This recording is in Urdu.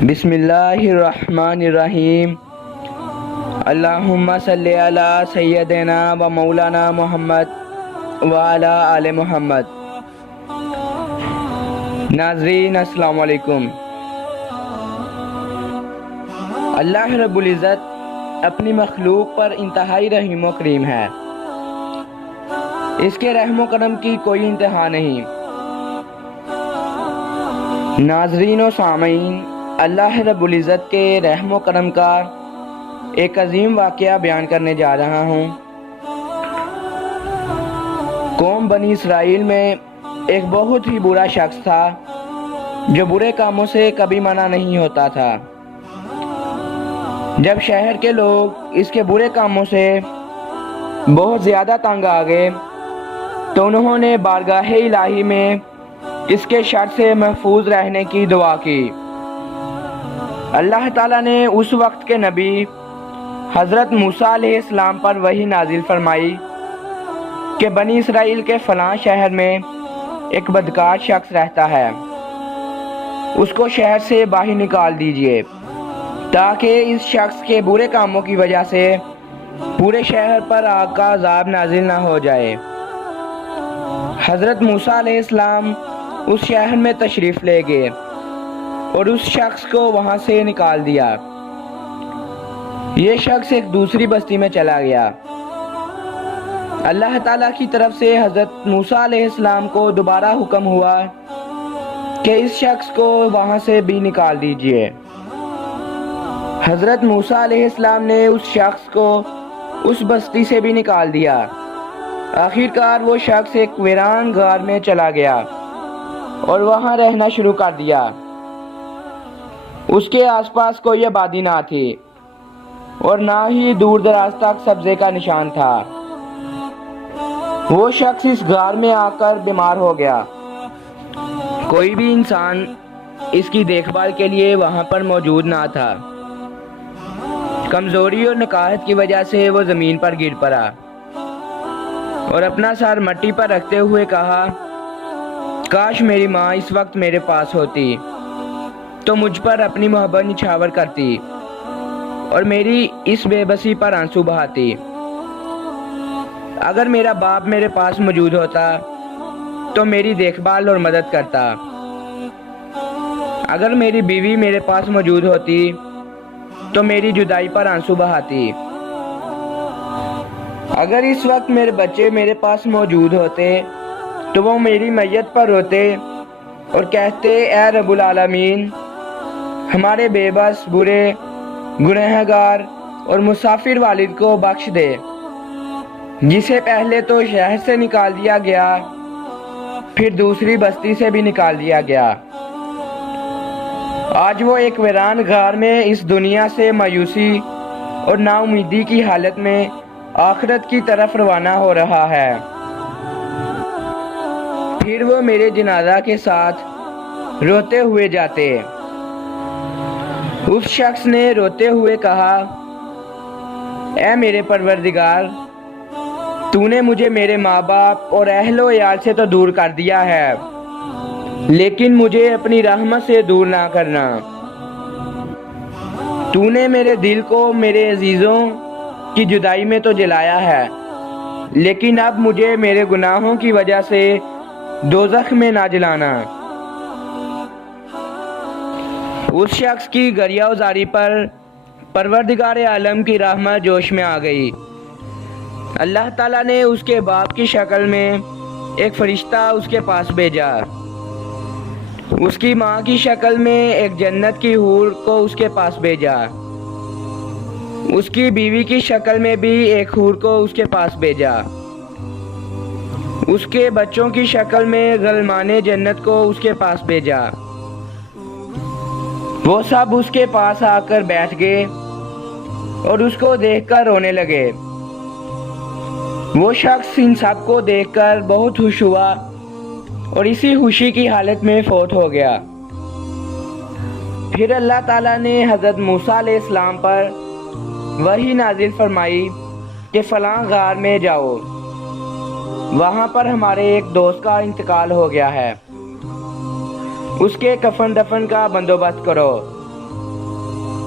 بسم اللہ الرحمن الرحیم۔ اللہم صلی علی سیدنا و مولانا محمد وعلی آل محمد۔ ناظرین السلام علیکم۔ اللہ رب العزت اپنی مخلوق پر انتہائی رحیم و کریم ہے۔ اس کے رحم و کرم کی کوئی انتہا نہیں۔ ناظرین و سامعین، اللہ رب العزت کے رحم و کرم کا ایک عظیم واقعہ بیان کرنے جا رہا ہوں۔ قوم بنی اسرائیل میں ایک بہت ہی برا شخص تھا جو برے کاموں سے کبھی منع نہیں ہوتا تھا۔ جب شہر کے لوگ اس کے برے کاموں سے بہت زیادہ تنگ آ گئے تو انہوں نے بارگاہ الہی میں اس کے شر سے محفوظ رہنے کی دعا کی۔ اللہ تعالیٰ نے اس وقت کے نبی حضرت موسیٰ علیہ السلام پر وحی نازل فرمائی کہ بنی اسرائیل کے فلاں شہر میں ایک بدکار شخص رہتا ہے، اس کو شہر سے باہر نکال دیجئے تاکہ اس شخص کے برے کاموں کی وجہ سے پورے شہر پر آگ کا عذاب نازل نہ ہو جائے۔ حضرت موسیٰ علیہ السلام اس شہر میں تشریف لے گئے اور اس شخص کو وہاں سے نکال دیا۔ یہ شخص ایک دوسری بستی میں چلا گیا۔ اللہ تعالیٰ کی طرف سے حضرت موسیٰ علیہ السلام کو دوبارہ حکم ہوا کہ اس شخص کو وہاں سے بھی نکال دیجئے۔ حضرت موسیٰ علیہ السلام نے اس شخص کو اس بستی سے بھی نکال دیا۔ آخرکار وہ شخص ایک ویران غار میں چلا گیا اور وہاں رہنا شروع کر دیا۔ اس کے آس پاس کوئی آبادی نہ تھی اور نہ ہی دور دراز تک سبزے کا نشان تھا۔ وہ شخص اس غار میں آ کر بیمار ہو گیا۔ کوئی بھی انسان اس کی دیکھ بھال کے لیے وہاں پر موجود نہ تھا۔ کمزوری اور نکاہت کی وجہ سے وہ زمین پر گر پڑا اور اپنا سر مٹی پر رکھتے ہوئے کہا، کاش میری ماں اس وقت میرے پاس ہوتی تو مجھ پر اپنی محبت نچھاور کرتی اور میری اس بے بسی پر آنسو بہاتی۔ اگر میرا باپ میرے پاس موجود ہوتا تو میری دیکھ بھال اور مدد کرتا۔ اگر میری بیوی میرے پاس موجود ہوتی تو میری جدائی پر آنسو بہاتی۔ اگر اس وقت میرے بچے میرے پاس موجود ہوتے تو وہ میری میت پر روتے اور کہتے، اے رب العالمین، ہمارے بے بس، برے، گنہگار اور مسافر والد کو بخش دے، جسے پہلے تو شہر سے نکال دیا گیا، پھر دوسری بستی سے بھی نکال دیا گیا۔ آج وہ ایک ویران غار میں اس دنیا سے مایوسی اور نا امیدی کی حالت میں آخرت کی طرف روانہ ہو رہا ہے۔ پھر وہ میرے جنازہ کے ساتھ روتے ہوئے جاتے۔ اس شخص نے روتے ہوئے کہا، اے میرے پروردگار، تو نے مجھے میرے ماں باپ اور اہل و عیال سے تو دور کر دیا ہے، لیکن مجھے اپنی رحمت سے دور نہ کرنا۔ تو نے میرے دل کو میرے عزیزوں کی جدائی میں تو جلایا ہے، لیکن اب مجھے میرے گناہوں کی وجہ سے دوزخ میں نہ جلانا۔ اس شخص کی گریہ وزاری پر پروردگار عالم کی رحمت جوش میں آ گئی۔ اللہ تعالیٰ نے اس کے باپ کی شکل میں ایک فرشتہ اس کے پاس بھیجا، اس کی ماں کی شکل میں ایک جنت کی حور کو اس کے پاس بھیجا، اس کی بیوی کی شکل میں بھی ایک حور کو اس کے پاس بھیجا، اس کے بچوں کی شکل میں غلمان جنت کو اس کے پاس بھیجا۔ وہ سب اس کے پاس آ کر بیٹھ گئے اور اس کو دیکھ کر رونے لگے۔ وہ شخص ان سب کو دیکھ کر بہت خوش ہوا اور اسی خوشی کی حالت میں فوت ہو گیا۔ پھر اللہ تعالیٰ نے حضرت موسیٰ علیہ السلام پر وحی نازل فرمائی کہ فلاں غار میں جاؤ، وہاں پر ہمارے ایک دوست کا انتقال ہو گیا ہے، اس کے کفن دفن کا بندوبست کرو